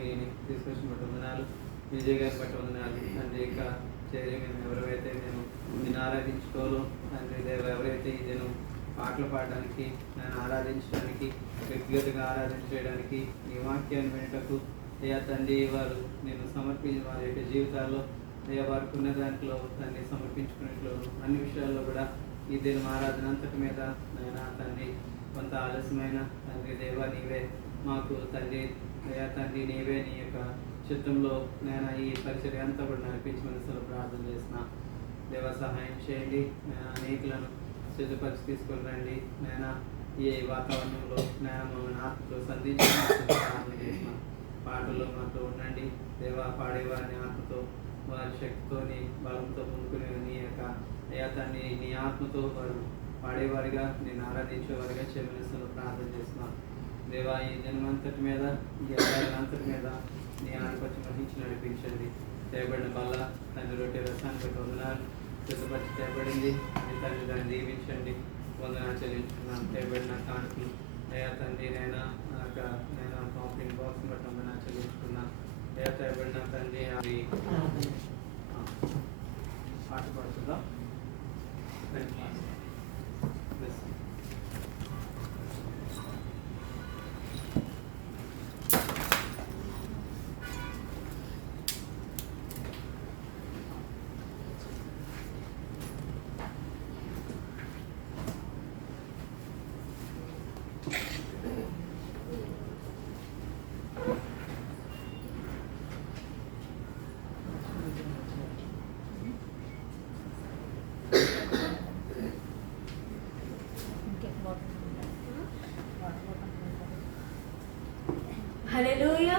టీవీని తీసుకొచ్చిన బట్టి వందనాలు. విజయ్ గారి బట్టి వందనాలు తండ్రి. ఇంకా చేరి మేము ఎవరైతే మేము నేను ఆరాధించుకోవాలో తండ్రి దేవ, ఎవరైతే ఈ దినం పాటలు పాడడానికి, నేను ఆరాధించడానికి, వ్యక్తిగతంగా ఆరాధించడానికి, నీ వాక్యాన్ని వినటకు అయ్యా తండ్రి వారు నేను సమర్పించి వారి యొక్క జీవితాల్లో అయ్యా వారికి ఉన్న దాంట్లో తండ్రి సమర్పించుకున్నట్లు అన్ని విషయాల్లో కూడా ఈ దినం ఆరాధన అంతటి మీద నేను తండ్రి కొంత ఆలస్యమైన తండ్రి దేవ నీవే మాకు తండ్రి అయ్యా తండ్రి నీవే నీ యొక్క చిత్తంలో నేను ఈ పరిచర్య అంతా కూడా నడిపించి మనసులో ప్రార్థన చేసిన దేవ సహాయం చేయండి. అనేకులను సిద్ధపరిచి తీసుకొని రండి నేను ఈ వాతావరణంలో నేను మమ్మల్ని ఆత్మతో సంధించి ప్రార్థన చేసిన పాటల్లో మాతో ఉండండి దేవా. పాడేవారిని ఆత్మతో వారి శక్తితోని బలంతో పొందుకునే నీ యొక్క అయ్యా తండ్రి నీ ఆత్మతో వారు పాడేవారిగా నేను ఆరాధించేవారిగా చెమనిస్తూ ప్రార్థన చేస్తున్నాను దేవా. ఈ జన్మంతటి మీద ఈ ఆరాధన అంతటి మీద నీ ఆధిపత్యం వహించి నడిపించండి. తేబడిన బల్ల తండ్రి రొట్టె రసాన్ని బట్టి వందనాలు సిద్ధపరిచి తేబడింది మీ తండ్రి దాన్ని దీవించండి. వందనాలు చెల్లించుకున్నాను. తేబడిన కానుకలు అయ్యా తండ్రి నేను కాంప్లింగ్ బాక్స్ బట్టి వందనాలు చెల్లించుకున్నాను. అయ్యా తేబడిన తండ్రి అది పాట పడుతుందా? హల్లెలూయా.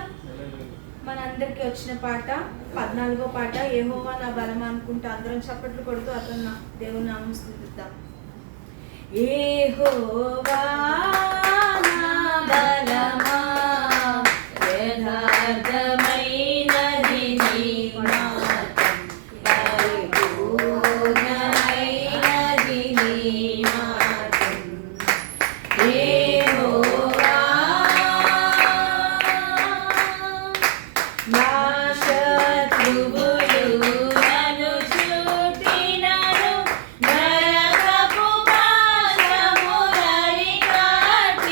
మనందరికీ వచ్చిన పాట 14వ పాట, యెహోవా నా బలం అనుకుంటూ అందరం చప్పట్లు కొడుతూ అతను దేవుని నామం స్తుతిద్దాం. యెహోవా నా బలమా యథార్థమైనది నీ మార్గం, పరిపూర్ణమైనది నీ మార్గం. యెహోవా నా శత్రువులు నన్ను చుట్టినను, నరకపు పాశములరి కాటి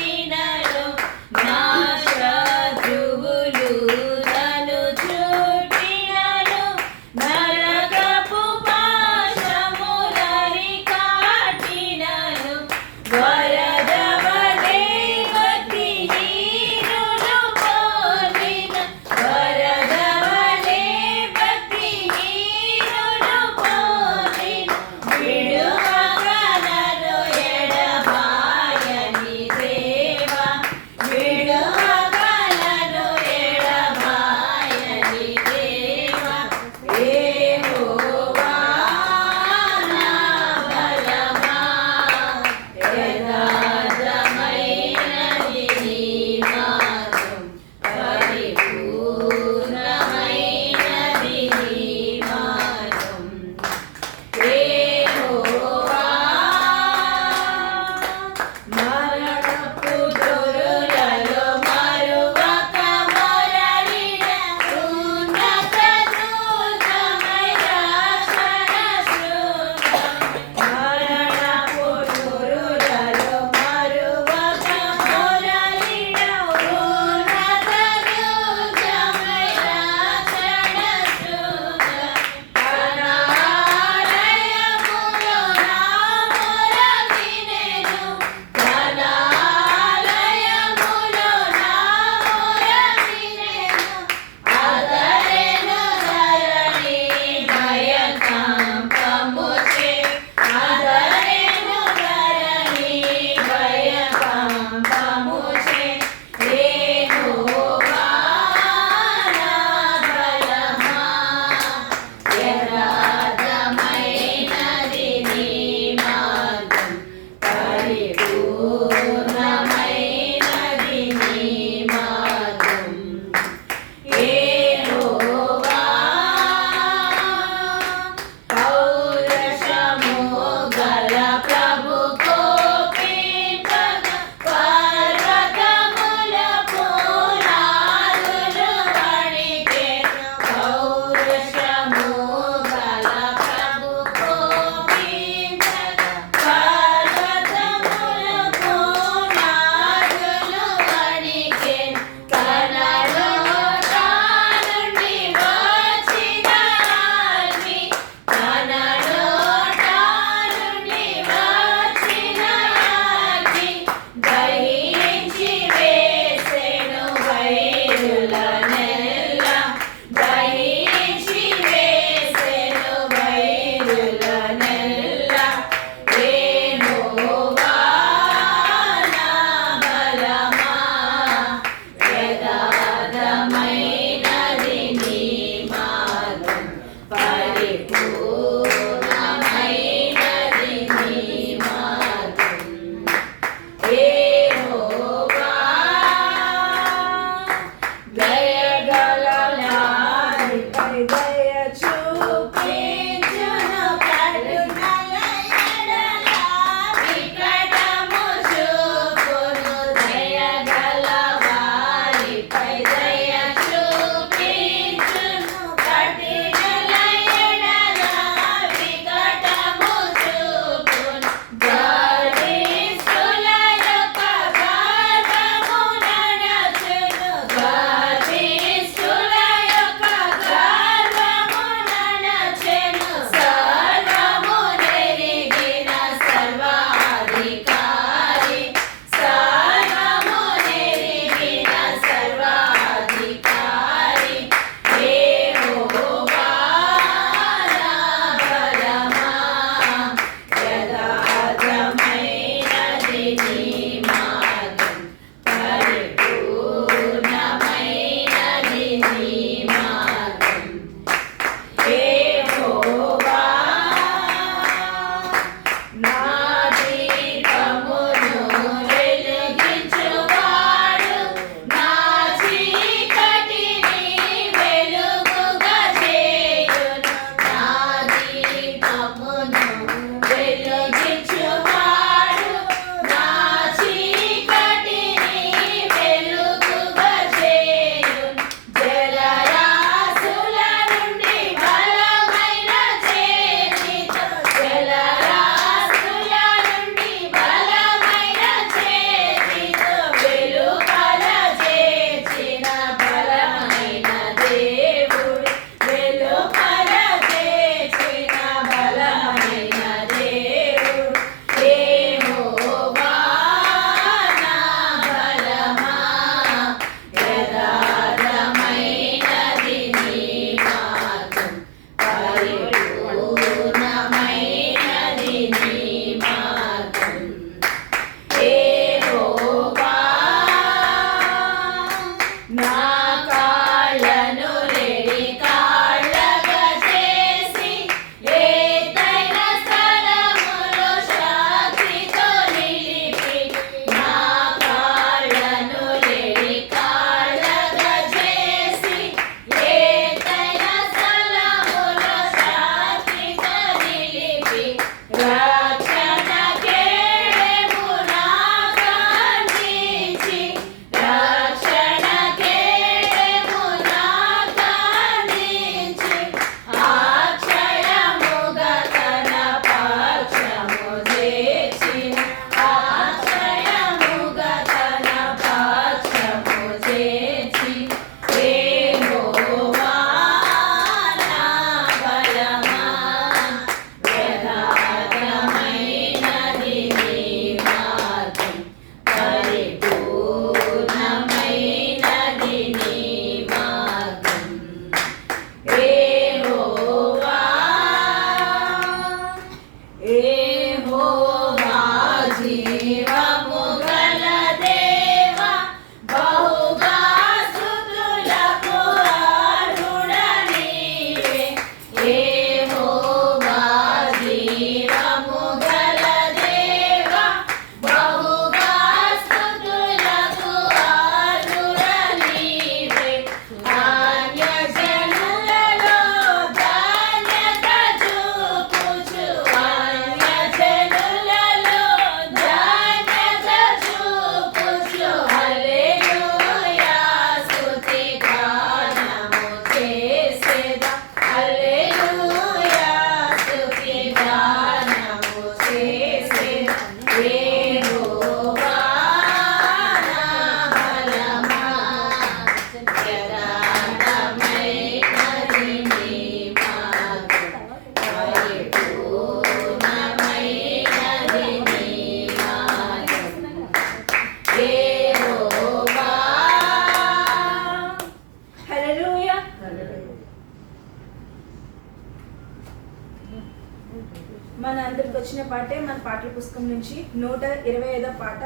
వచ్చిన పాటే మన పాటల పుస్తకం నుంచి 125వ పాట,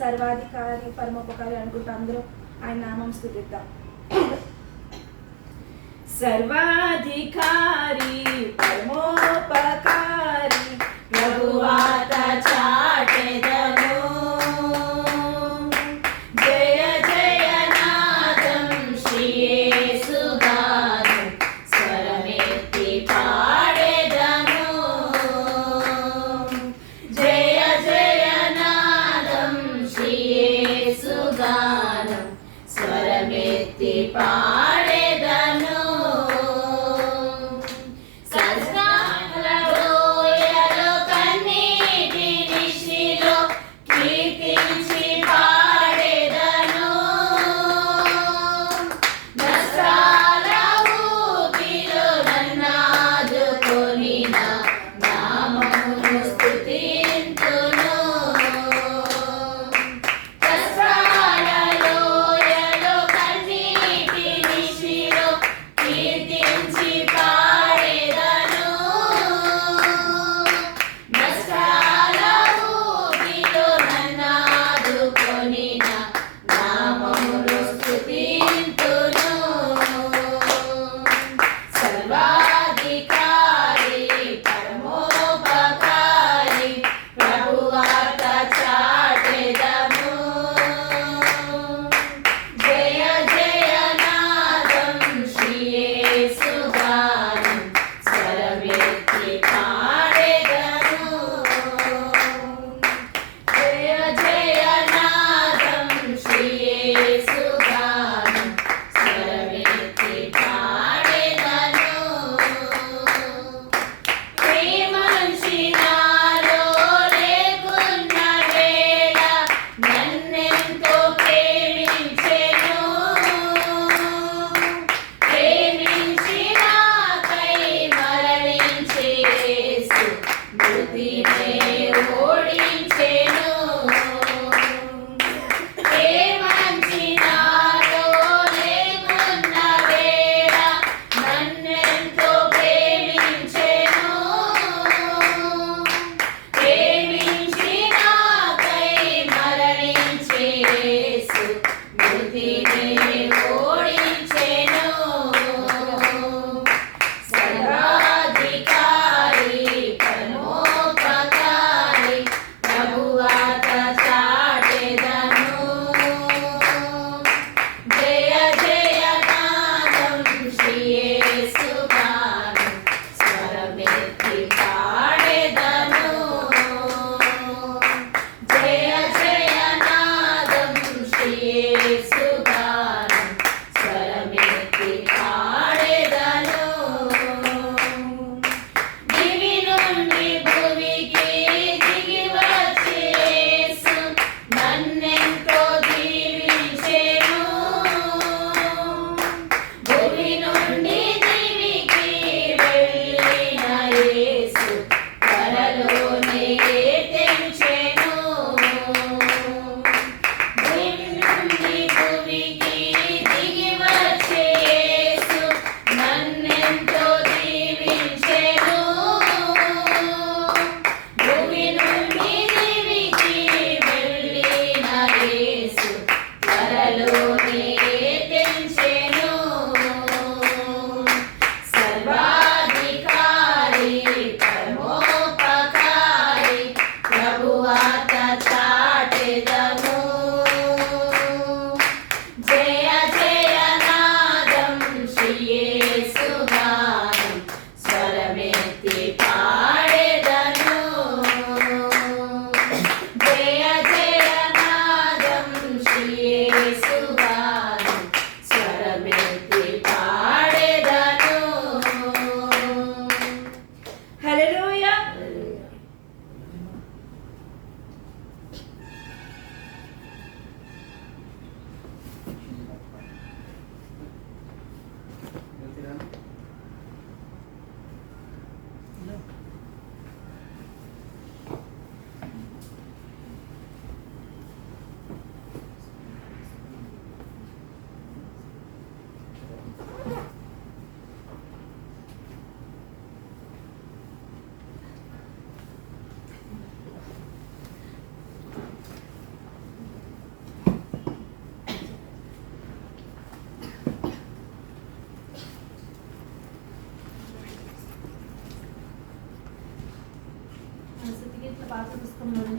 సర్వాధికారి పరమోపకారి అనుకుంటా అందరూ ఆయన నామం స్తుతిద్దాం. సర్వాధికారి పరమోపకారి ప్రభువాత చాటెదను, జయ జయ నాదం శ్రీ యేసుగాను స్వరమెత్తి పాడెదను, జయ జయ నాదం శ్రీ యేసుగాను స్వరమెత్తి పాడెదను.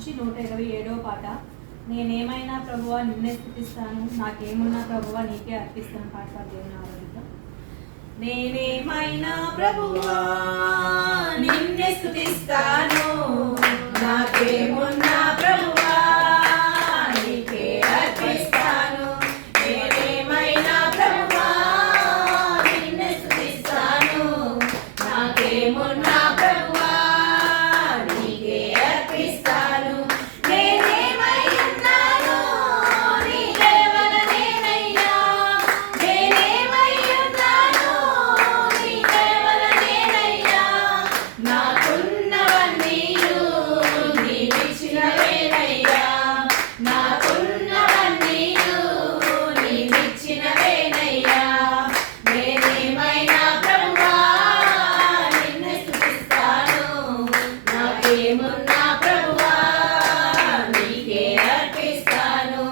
నుంచి 127వ పాట. నేనేమైనా ప్రభువా నిన్నే స్తుతిస్తాను, నాకేమున్నా ప్రభువా నీకే అర్పిస్తాను. పాట దేవుని ఆరాధిద్దాం. నేనేమైనా ప్రభువా నిన్నే స్తుతిస్తాను, నాకేమున్నా ప్రభువా నీకే అర్పిస్తాను. నేనేమైనా ప్రభువా నిన్నే స్తుతిస్తాను, నాకేమున్నా ప్రభువా నీకే అర్పిస్తాను. నేనేమై ఉన్నాను నీ దయవలనేనయ్యా, నేనేమై ఉన్నాను నీ దయవలనేనయ్యా. నాకున్నవన్నీయు నీవిచ్చినవేనయ్యా, నాకున్నవన్నీయు నీవిచ్చినవేనయ్యా. నేనేమైనా ప్రభువా నిన్నే స్తుతిస్తాను, నాకేమున్నా ప్రభువా నీకే అర్పిస్తాను.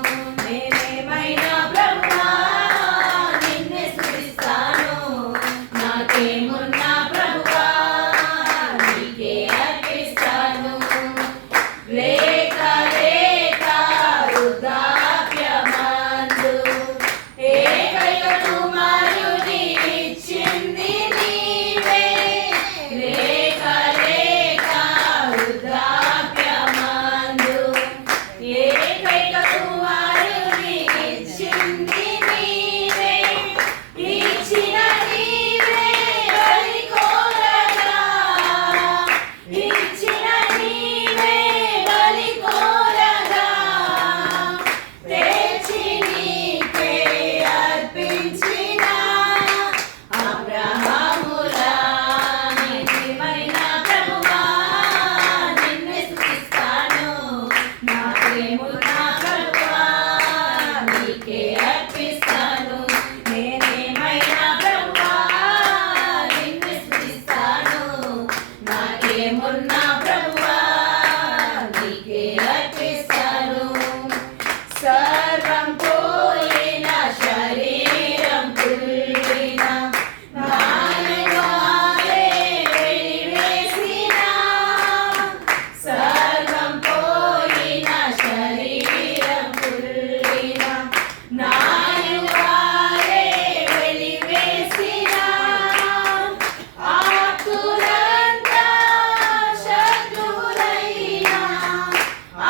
నేనేమైనా ప్రభువా నిన్నే స్తుతిస్తాను, నాకేమున్నా ప్రభువా నీకే అర్పిస్తాను. లేక లేక వృద్ధాప్యమందు ఏకైక కుమారుని ఇచ్చింది నీవే. లేక లేక వృద్ధాప్యమందు ఏకైక కుమారుని ఇచ్చింది నీవే. ఇచ్చిన నీవే బలి కోరగా, ఇచ్చిన నీవే బలి కోరగా, తెచ్చి నీకే అర్పించిన అబ్రహాములా. నిజమైన ప్రభువా నిన్నే స్తుతిస్తాను, నాకేమున్నా ప్రభువా నీకే అర్పిస్తాను. నేనేమైనా ప్రభువా నిన్నే స్తుతిస్తాను, నాకేమున్నా ప్రభువా నీకే అర్పిస్తాను. సర్వం పోయిన శరీరం కుళ్ళిన నాయనాలే వెలివేసిన, సర్వం పోయిన శరీరం కుళ్ళిన నాయనాలే వెలివేసిన. ఆకులంతా శత్రువులైనా,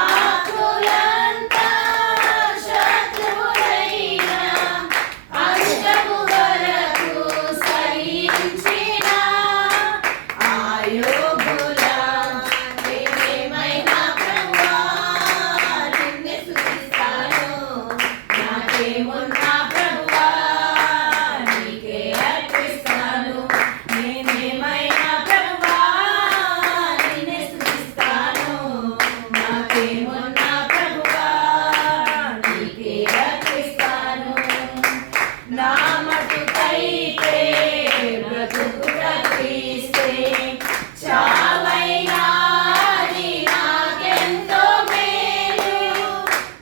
ఆకులంతా శత్రువులైనా, అష్టము వరకు సహించిన ఆయోగులా. నేనేమైనా ప్రభువా నిన్నే స్తుతిస్తాను, నాకేమున్నా ప్రభువా నీకే అర్పిస్తాను. నేనేమైనా ప్రభువా నిన్నే స్తుతిస్తాను, నాకేమున్నా ప్రభువా నీకే అర్పిస్తాను. నా మటుకైతే బ్రతుకుట క్రీస్తే, చావైనా అది నాకెంతో మేలు.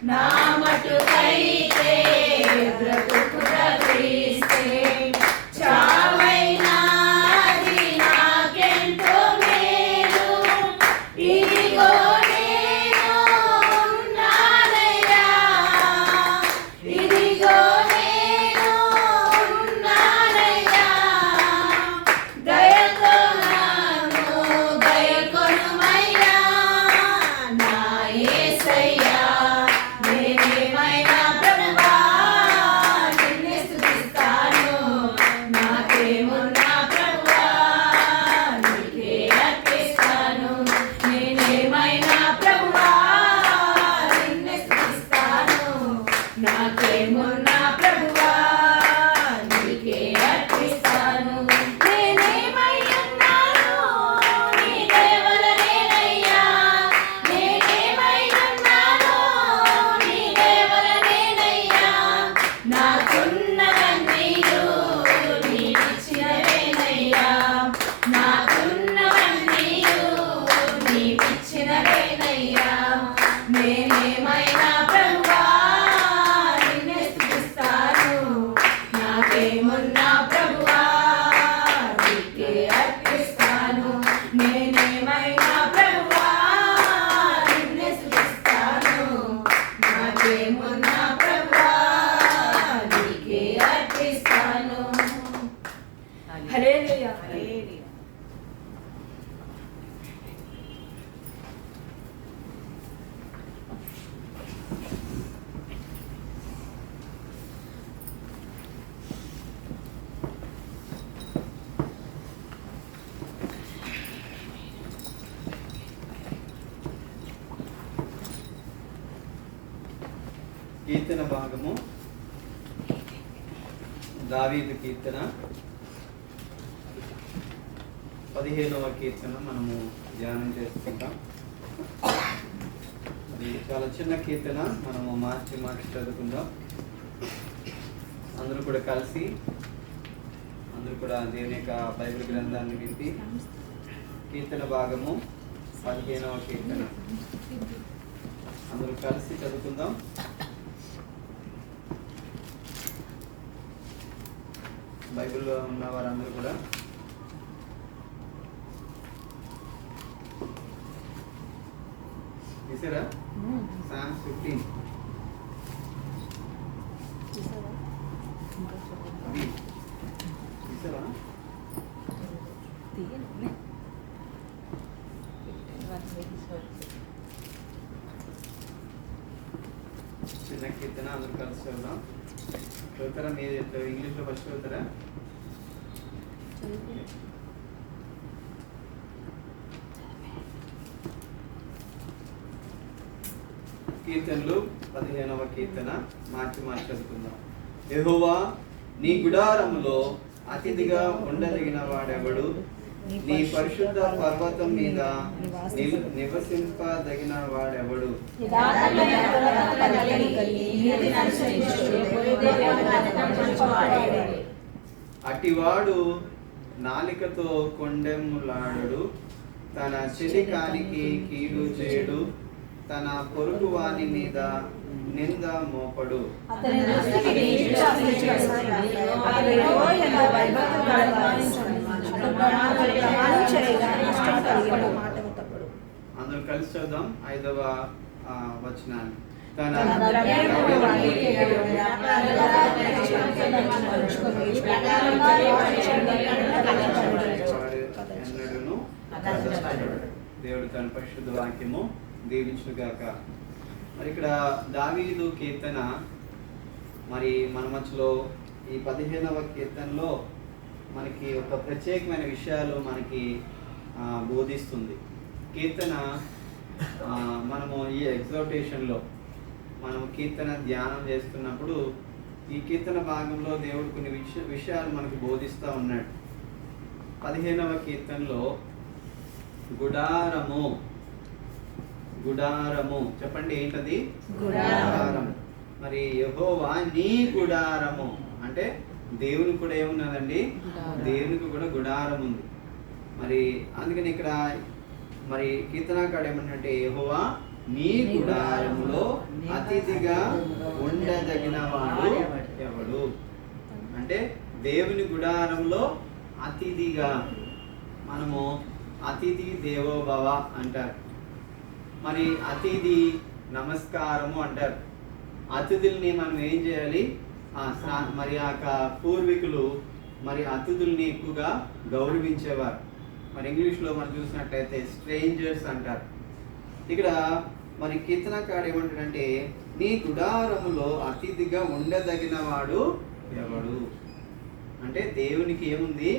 నా మటుకైతే బ్రతుకుట క్రీస్తే, చావైనా అది నాకెంతో మేలు. ఇదిగో నేను ఉన్నానయ్యా, ఇదిగో నేను ఉన్నానయ్యా. దయతో నన్ను దయకొనుమయ్యా నా యేసయ్యా. నేనేమైనా ప్రభువా నిన్నే స్తుతిస్తాను, నాకేమున్నా ప్రభువా నీకే అర్పిస్తాను. నేనేమైనా ప్రభువా నిన్నే స్తుతిస్తాను, నాకేమున్నా ప్రభువా నీకే అర్పిస్తాను. నేనేమై ఉన్నాను నీ దయవలనేనయ్యా, నేనేమై ఉన్నాను నీ దయవలనేనయ్యా. నాకున్నవన్నీయు నీవిచ్చినవేనయ్యా, నాకున్నవన్నీయు నీవిచ్చినవేనయ్యా. నేనేమైనా ప్రభువా నిన్నే స్తుతిస్తాను, కీర్తన భాగము దావీదు కీర్తన 15వ కీర్తన మనము ధ్యానం చేసుకుంటాం. అది చాలా చిన్న కీర్తన, మనము మార్చి చదువుకుందాం. అందరూ కూడా కలిసి దేవుని యొక్క బైబిల్ గ్రంథాన్ని విప్పి కీర్తన భాగము 15వ కీర్తన అందరూ కలిసి చదువుకుందాం. బైబిల్లో ఉన్న వారందరూ కూడా తీసారా? Psalms 15 తీసారా? చిన్న కీర్తన అందరూ కలిసి చదువుదాం. చదువుతారా? మీరు ఇంగ్లీష్లో ఫస్ట్ చదువుతారా? కీర్తనలు 15వ కీర్తన మార్చి చదువుకుందాం. యెహోవా, నీ గుడారములో అతిథిగా ఉండదగిన వాడెవడు? నీ పరిశుద్ధ పర్వతం మీద నివసింపదగిన వాడెవడు? అటివాడు నాలికతో కొండెములాడడు, తన చెలికానికి కీడు చేయడు, తన పొరుగు వాని మీద నింద మోపడు. అందరూ కలిసి చూద్దాం 5వ వచనాన్ని. తన దేవుడు తన పరిశుద్ధ వాక్యము దీవించుగాక. మరి ఇక్కడ దావీదు కీర్తన, మరి మన మధ్యలో ఈ 15వ కీర్తనలో మనకి ఒక ప్రత్యేకమైన విషయాలు మనకి బోధిస్తుంది. కీర్తన మనము ఈ ఎగ్జార్టేషన్లో మనము కీర్తన ధ్యానం చేస్తున్నప్పుడు ఈ కీర్తన భాగంలో దేవుడు కొన్ని విషయాలు మనకు బోధిస్తూ ఉన్నాడు. 15వ కీర్తనలో గుడారము చెప్పండి, ఏంటది? గుడారం. మరి యెహోవా నీ గుడారము అంటే దేవునికి కూడా ఏమున్నదండి? దేవునికి కూడా గుడారం ఉంది. మరి అందుకని ఇక్కడ మరి కీర్తనాకాడు ఏమన్నంటే, యెహోవా నీ గుడారములో అతిథిగా ఉండదగిన వాడు ఎవడు? అంటే దేవుని గుడారంలో అతిథిగా, మనము అతిథి దేవోభవ అంటారు. మరి అతిథి నమస్కారము అంటారు. అతిథుల్ని మనం ఏం చేయాలి? మరి ఆ పూర్వీకులు మరి అతిథుల్ని ఎక్కువగా గౌరవించేవారు. మరి ఇంగ్లీష్లో మనం చూసినట్లయితే స్ట్రేంజర్స్ అంటారు. ఇక్కడ మరి కీర్తనకాడు ఏమంటాడంటే, నీ గుడారములో అతిథిగా ఉండదగిన వాడు ఎవడు? అంటే దేవునికి ఏముంది?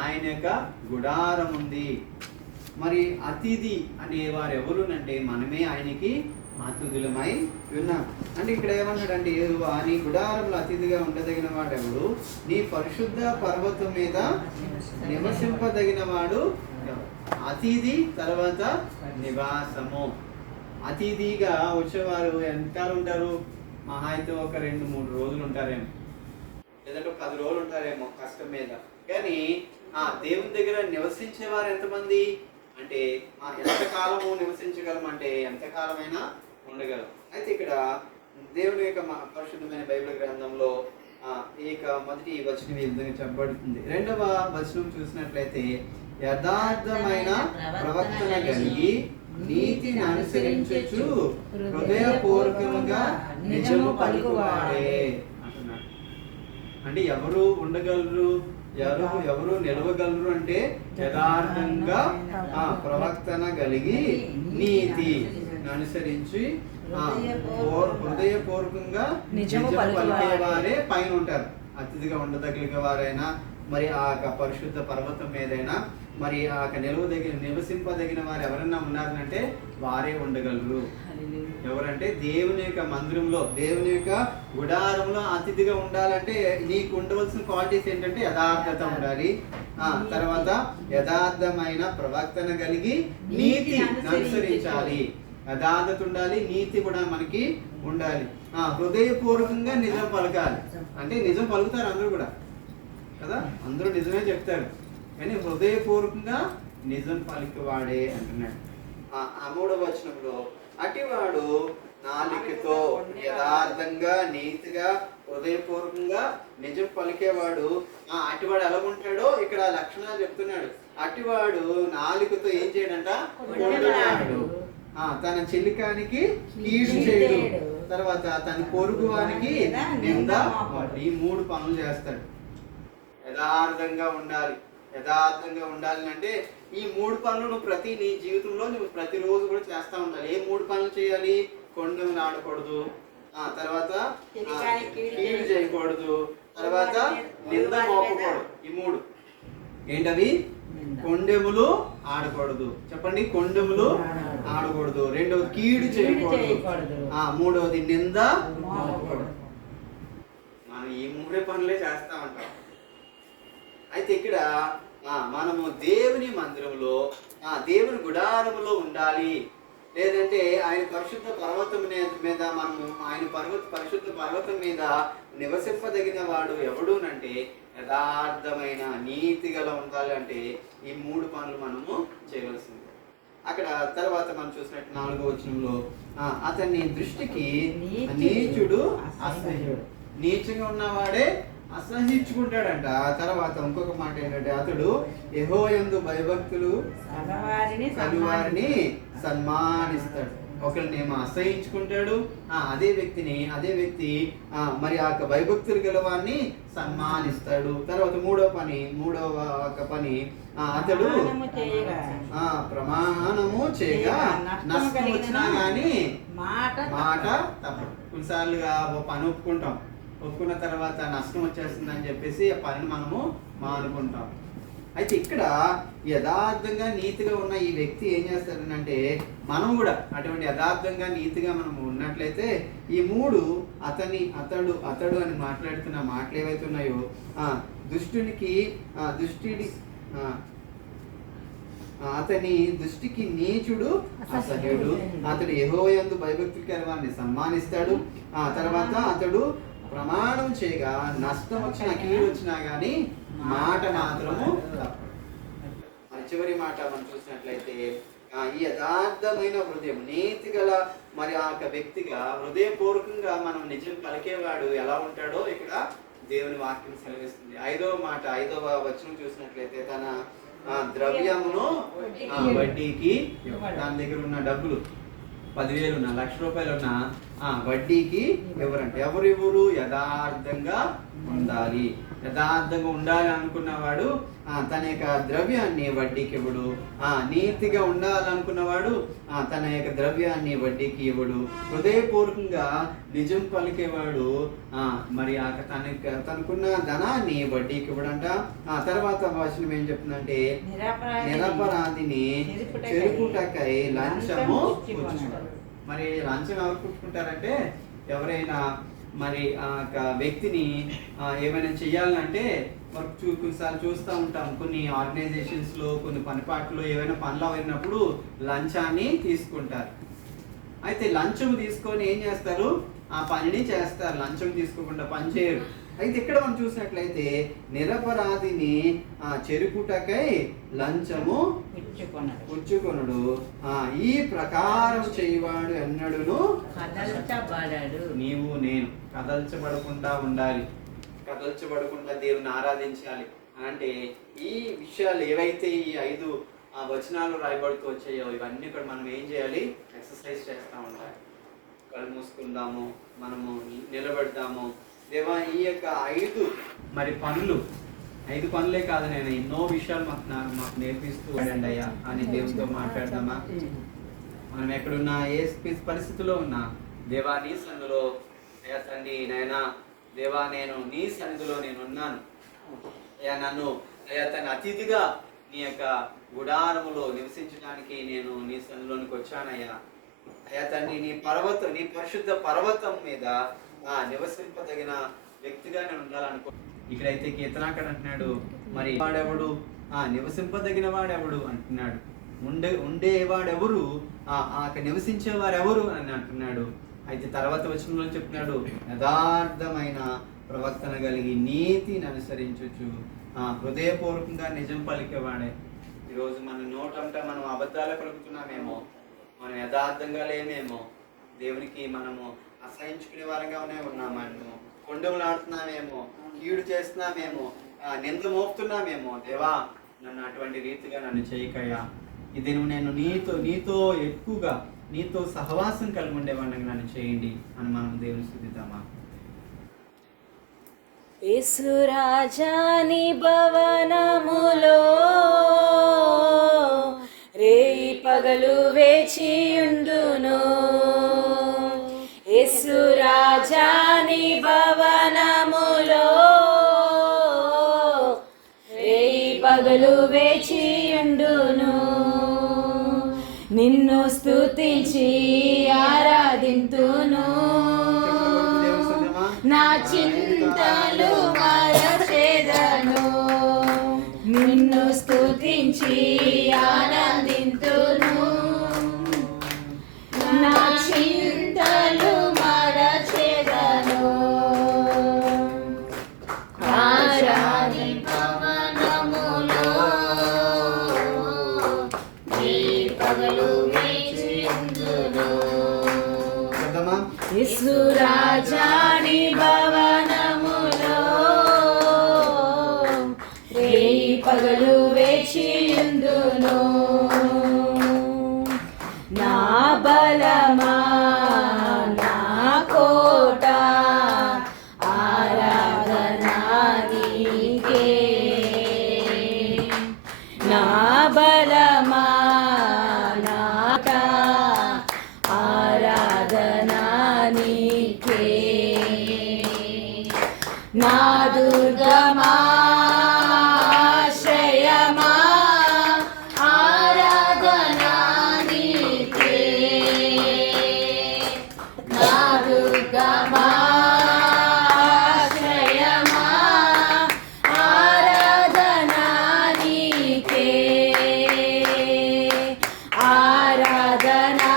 ఆయన యొక్క గుడారం ఉంది. మరి అతిథి అనేవారు ఎవరునంటే మనమే ఆయనకి అతిథులమై ఉన్నాం. అంటే ఇక్కడ ఏమన్నాడంటే, నీ గుడారంలో అతిథిగా ఉండదగిన వాడు ఎవడు? నీ పరిశుద్ధ పర్వతం మీద నివసింపదగిన వాడు. అతిథి తర్వాత నివాసము. అతిథిగా వచ్చేవారు ఎంతకాలం ఉంటారు? మహా అయితే ఒక 2-3 రోజులు ఉంటారేమో, లేదంటే 10 రోజులు ఉంటారేమో కష్టం మీద. కానీ దేవుని దగ్గర నివసించేవారు ఎంతమంది అంటే, ఎంతకాలము నివసించగలం అంటే ఎంతకాలమైనా ఉండగలం. అయితే ఇక్కడ దేవుని యొక్క పరిశుద్ధమైన బైబిల్ గ్రంథంలో మొదటి వచనం ఈ విధంగా చెప్పబడుతుంది. 2వ వచనం చూసినట్లయితే, యథార్థమైన ప్రవర్తన కలిగి నీతిని అనుసరించు హృదయపూర్వకంగా నిజము పలుకువాడే అంటున్నాడు. అంటే ఎవరు ఉండగలరు? ఎవరు నిలవగలరు అంటే యథార్థంగా ప్రవర్తన కలిగి నీతి అనుసరించి హృదయపూర్వకంగా నిజము పలికేవారే పైన ఉంటారు. అతిథిగా ఉండదగిన వారైనా మరి ఆ యొక్క పరిశుద్ధ పర్వతం మీదైనా మరి ఆ యొక్క నివసింపదగిన వారు ఎవరన్నా ఉన్నారంటే వారే ఉండగలరు. ఎవరంటే దేవుని యొక్క మందిరంలో, దేవుని యొక్క గుడారంలో అతిథిగా ఉండాలంటే నీకు ఉండవలసిన క్వాలిటీస్ ఏంటంటే యథార్థత ఉండాలి, తర్వాత యథార్థమైన ప్రవర్తన కలిగి నీతి అనుసరించాలి. యథార్థత ఉండాలి, నీతి కూడా మనకి ఉండాలి. హృదయపూర్వకంగా నిజం పలకాలి. అంటే నిజం పలుకుతారు అందరూ కూడా కదా, అందరూ నిజమే చెప్తారు, కానీ హృదయపూర్వకంగా నిజం పలికివాడే అంటున్నాడు. ఆ 3వ వచనంలో అటివాడు నాలుకతో యథార్థంగా నీతిగా హృదయపూర్వకంగా నిజం పలికేవాడు. అటివాడు ఎలా ఉంటాడో ఇక్కడ లక్షణాలు చెప్తున్నాడు. అటివాడు నాలుకతో ఏం చేయడంట, కొట్టడాడు. తన చెలికానికి కీడు చేయడు, తర్వాత తన పొరుగువానికి నింద. ఈ 3 పనులు చేస్తాడు. యథార్థంగా ఉండాలి. యథార్థంగా ఉండాలి అంటే ఈ 3 పనులు నువ్వు నీ జీవితంలో నువ్వు ప్రతిరోజు కూడా చేస్తూ ఉండాలి. ఏ 3 పనులు చేయాలి? కొండను ఆడకూడదు, తర్వాత కీడు చేయకూడదు, తర్వాత నింద మోపకూడదు. ఈ 3 ఏంటవి? కొండెములు ఆడకూడదు. చెప్పండి, కొండెములు ఆడకూడదు. 2వది కీడు చేయకూడదు, 3వది నింద మోపకూడదు. మనం ఈ 3 పనులే చేస్తా ఉంటాం. అయితే ఇక్కడ మనము దేవుని మందిరంలో, దేవుని గుడారములో ఉండాలి. లేదంటే ఆయన పరిశుద్ధ పర్వతం మీద మనము ఆయన పరిశుద్ధ పర్వతం మీద నివసింపదగిన వాడు ఎవడునంటే యథార్థమైన నీతి గల ఉండాలి. అంటే ఈ 3 పనులు మనము చేయవలసింది. అక్కడ తర్వాత మనం చూసినట్టు 4వ వచనంలో అతని దృష్టికి నీచుడు అసహ్యుడు. నీచంగా ఉన్నవాడే అసహించుకుంటాడంట. తర్వాత ఇంకొక మాట ఏంటంటే అతడు యెహోవాయందు భయభక్తులు కలువారిని సన్మానిస్తాడు. ఒకరినేమో అసహించుకుంటాడు, అదే వ్యక్తి మరి ఆ భయభక్తులు గలవాన్ని సన్మానిస్తాడు. తర్వాత 3వ పని అతడు ప్రమాణము చేయగా నష్టం వచ్చినా కానీ మాట తప్పదు. కొన్నిసార్లుగా ఓ పని ఒప్పుకున్న తర్వాత నష్టం వచ్చేస్తుందని చెప్పేసి ఆ పనిని మనము మానుకుంటాం. అయితే ఇక్కడ యథార్థంగా నీతిగా ఉన్న ఈ వ్యక్తి ఏం చేస్తాడంటే మనం కూడా అటువంటి యథార్థంగా నీతిగా మనం ఉన్నట్లయితే ఈ 3 అతడు అని మాట్లాడుతున్న మాటలు ఏవైతే ఉన్నాయో అతని దృష్టికి నీచుడు అసహ్యుడు. అతడు యెహోవాయందు భయభక్తులు కలవారిని సన్మానిస్తాడు. తర్వాత అతడు ప్రమాణం చేయగా నష్టం వచ్చినా కీడు వచ్చినా కానీ మాట మాత్రము తప్పదు. మరి చివరి మాట మనం చూసినట్లయితే ఈ యథార్థమైన హృదయం నీతి గల మరి ఆ వ్యక్తిగా హృదయపూర్వకంగా మనం నిజం పలికేవాడు ఎలా ఉంటాడో ఇక్కడ దేవుని వాక్యం సెలవిస్తుంది. 5వ వచనం చూసినట్లయితే తన ద్రవ్యమును వడ్డీకి, దాని దగ్గర ఉన్న డబ్బులు 10,000 ఉన్నా, 1,00,000 రూపాయలు ఉన్నా వడ్డీకి ఎవరంటే ఎవరు యథార్థంగా ఉండాలి. యథార్థంగా ఉండాలి అనుకున్నవాడు తన యొక్క ద్రవ్యాన్ని వడ్డీకి ఇవ్వడు. నీతిగా ఉండాలనుకున్నవాడు తన యొక్క ద్రవ్యాన్ని వడ్డీకి ఇవ్వడు. హృదయపూర్వకంగా నిజం పలికేవాడు మరి తనకున్న ధనాన్ని వడ్డీకి ఇవ్వడంట. తర్వాత వచనం ఏం చెప్తుందంటే నిరపరాధిని చెరుపుటకై లంచము పుచ్చుకుంటాడు. మరి లంచం ఎవరు పుచ్చుకుంటారంటే ఎవరైనా మరి ఆ వ్యక్తిని ఏమైనా చెయ్యాలంటే కొన్నిసార్లు చూస్తూ ఉంటాం. కొన్ని ఆర్గనైజేషన్స్లో కొన్ని పనిపాట్లో ఏవైనా పనులు అయినప్పుడు లంచాన్ని తీసుకుంటారు. అయితే లంచం తీసుకొని ఏం చేస్తారు? ఆ పనిని చేస్తారు. లంచం తీసుకోకుండా పని చేయరు. అయితే ఇక్కడ మనం చూసినట్లయితే నిరపరాధిని చెరుపుటకై లంచము పుచ్చుకొనుడు ఈ ప్రకారం చేయవాడు ఎన్నడును కదల్చబడడు. నీవు నేను కదల్చబడకుండా ఉండాలి, కదల్చబడకుండా దేవుని ఆరాధించాలి. అంటే ఈ విషయాలు ఏవైతే ఈ 5 వచనాలు రాయబడుతూ వచ్చాయో ఇవన్నీ కూడా మనం ఏం చేయాలి? ఎక్సర్సైజ్ చేస్తూ ఉండాలి. కళ్ళు మూసుకుందాము, మనము నిలబెడదాము. దేవా ఈ యొక్క 5 మరి పనులు 5 పనులే కాదు, నేను ఎన్నో విషయాలు మాకు నేర్పిస్తూ ఉండండి అయ్యా అని దేవునితో మాట్లాడదామా? మనం ఎక్కడున్నా ఏ పరిస్థితిలో ఉన్నా దేవా నీ సన్నిధిలో అయ్యా తండ్రి నాయనా దేవా నేను నీ సన్నిధిలో నేను ఉన్నాను. అయ్యా నన్ను అయ్యా తన అతిథిగా నీ యొక్క గుడారములో నివసించడానికి నేను నీ సన్నిధిలోనికి వచ్చానయ్యా. అయ్యా తండ్రి నీ పరిశుద్ధ పర్వతం మీద నివసింపదగిన వ్యక్తిగా నేను ఉండాలనుకో. ఇక్కడైతే కీర్తనాకారుడు అంటున్నాడు, మరి వాడెవడు నివసింపదగిన వాడెవడు అంటున్నాడు. ఉండేవాడెవరు, నివసించేవారెవరు అని అంటున్నాడు. అయితే తర్వాత వచనంలో చెప్తున్నాడు, యథార్థమైన ప్రవర్తన కలిగి నీతిని అనుసరించచ్చు, హృదయపూర్వకంగా నిజం పలికేవాడే. ఈరోజు మన నోటంట మనం అబద్ధాలు పలుకుతున్నామేమో, మనం యథార్థంగా లేమేమో, దేవునికి మనము అసహించుకునే వారంగా ఉన్నామేమో, కొండములాడుతున్నామేమో, కీడు చేస్తున్నామేమో, నింద మోపుతున్నామేమో. దేవా నన్ను అటువంటి రీతిగా నన్ను చేయకయ్యా. ఇది నేను నీతో ఎక్కువగా నీతో సహవాసం కలిగి ఉండేవాడిని నన్ను చేయండి అని మనం దేవుని స్తుతిద్దామా. యేసు రాజాని భవనములో రేయి పగలు వేచియుండును. యేసు రాజాని భవనములో రేయి పగలు వేచియుండును. నిన్ను స్తుతించి ఆరాధింతును. నా చింతలు మరచెదను. నిన్ను స్తుతించి ఆనందింతును. నా చింతలు మరచెదను. ఆరాధి పవనములో నీ పగలు వేచియుందును. యేసు రాజాని భవనములో రేయి పగలు వేచియుందును. నా బలమా నా కోట ఆరాధనా నీకే. నా బలమా నా ఆరాధనా నీకే. నా దుర్గమా ఆశ్రయమా ఆరాధనా నీకే. నా దుర్గమా ఆశ్రయమా ఆరాధనా నీకే. ఆరాధనా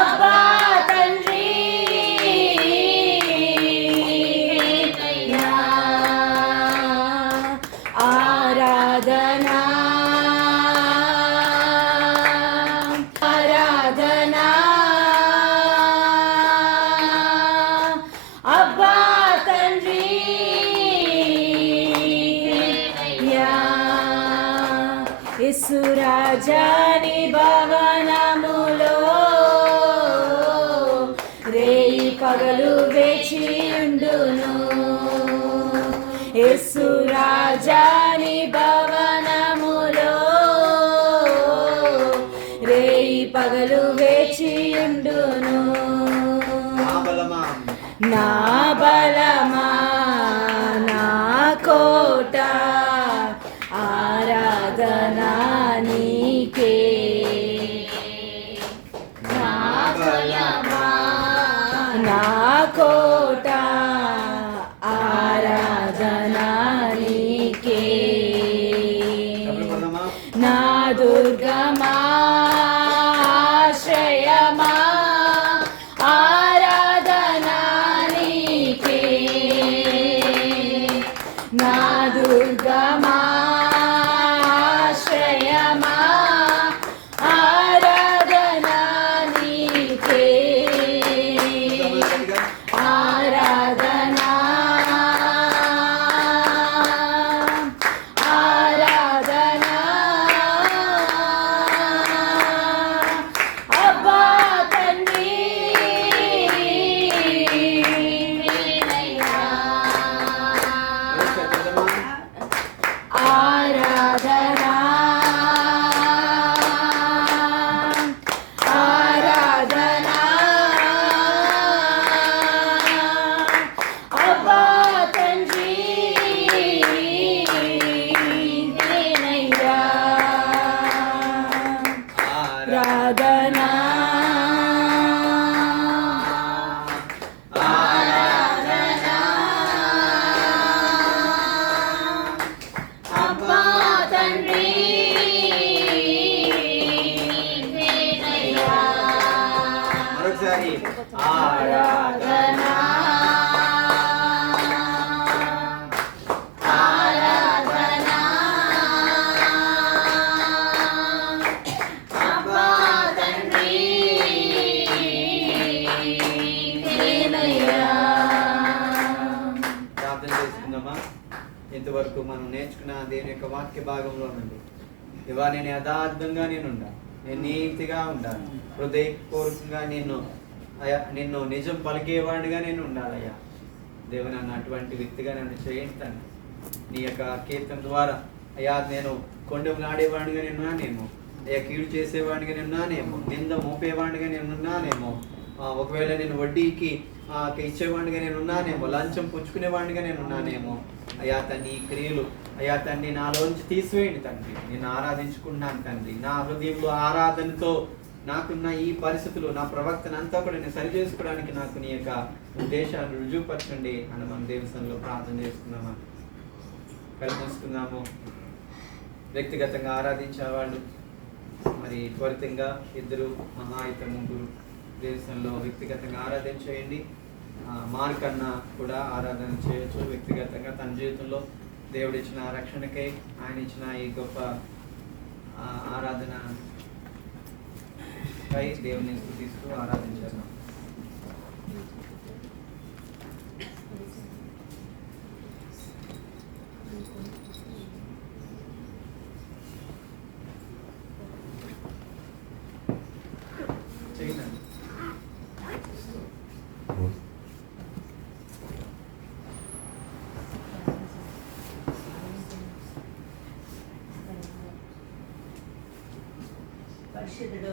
అబ్బా తండ్రి ఆరాధనా ఆరాధనా అబ్బా తండ్రి యేసు రాజాని భవనములో రేయి పగలు వేచియుండును. యేసు రాజాని భవనములో రేయి పగలు వేచియుండును. నా బలమా నా కోట ఆరాధనా నీకే. నా బలమా నా కోట ఆరాధనా నీకే. నా దుర్గమా ఆశ్రయమా ఆరాధనా నీకే. నా దుర్గమా ఆశ్రయమా ఆరాధనా నీకే. ఆరాధనా ఆరాధనా ఆరాధనా మరొకసారి ఆరాధనా ప్రార్థన చేసుకుందామా. ఇంతవరకు మనం నేర్చుకున్న దేవుని యొక్క వాక్య భాగంలో నుండి ఇవా నేను యథార్థంగా నేను ఉండాలి, నేను నీతిగా ఉండాలి, హృదయపూర్వకంగా నిన్ను నిజం పలికేవాడిగా నేను ఉండాలయ్యా. దేవుని నన్ను అటువంటి వ్యక్తిగా నన్ను చేయండి తండ్రి. నీ యొక్క కీర్తన ద్వారా అయ్యా నేను కొండములాడేవాడిగా నేనున్నానేమో, అయ్యా కీడు చేసేవాడిగా నేనున్నానేమో, నింద మోపేవాడిగా నేనున్నానేమో, ఒకవేళ నేను వడ్డీకి ఇచ్చేవాడిగా నేనున్నానేమో, లంచం పుచ్చుకునేవాడిగా నేనున్నానేమో. అయ్యా తండ్రి ఈ క్రియలు అయ్యా తండ్రి నాలోంచి తీసివేయండి తండ్రి. నేను ఆరాధించుకున్నాను తండ్రి. నా హృదయంలో ఆరాధనతో నాకున్న ఈ పరిస్థితులు నా ప్రవర్తన అంతా కూడా నేను సరి చేసుకోవడానికి నాకు నీ యొక్క ఉద్దేశాన్ని రుజువుపరచండి అని మనం దేవస్థానంలో ప్రార్థన చేసుకున్నామా. కలిసి వ్యక్తిగతంగా ఆరాధించేవాళ్ళు మరి త్వరితంగా 2 మహా అయితే 3 దేశంలో వ్యక్తిగతంగా ఆరాధన చేయండి. మార్క్ అన్న కూడా ఆరాధన చేయొచ్చు వ్యక్తిగతంగా తన జీవితంలో దేవుడు ఇచ్చిన రక్షణకై ఆయన ఇచ్చిన ఈ గొప్ప ఆరాధనకై దేవుని స్తుతిస్తూ ఆరాధించారు. చేయండి. పరిశుద్ధుడు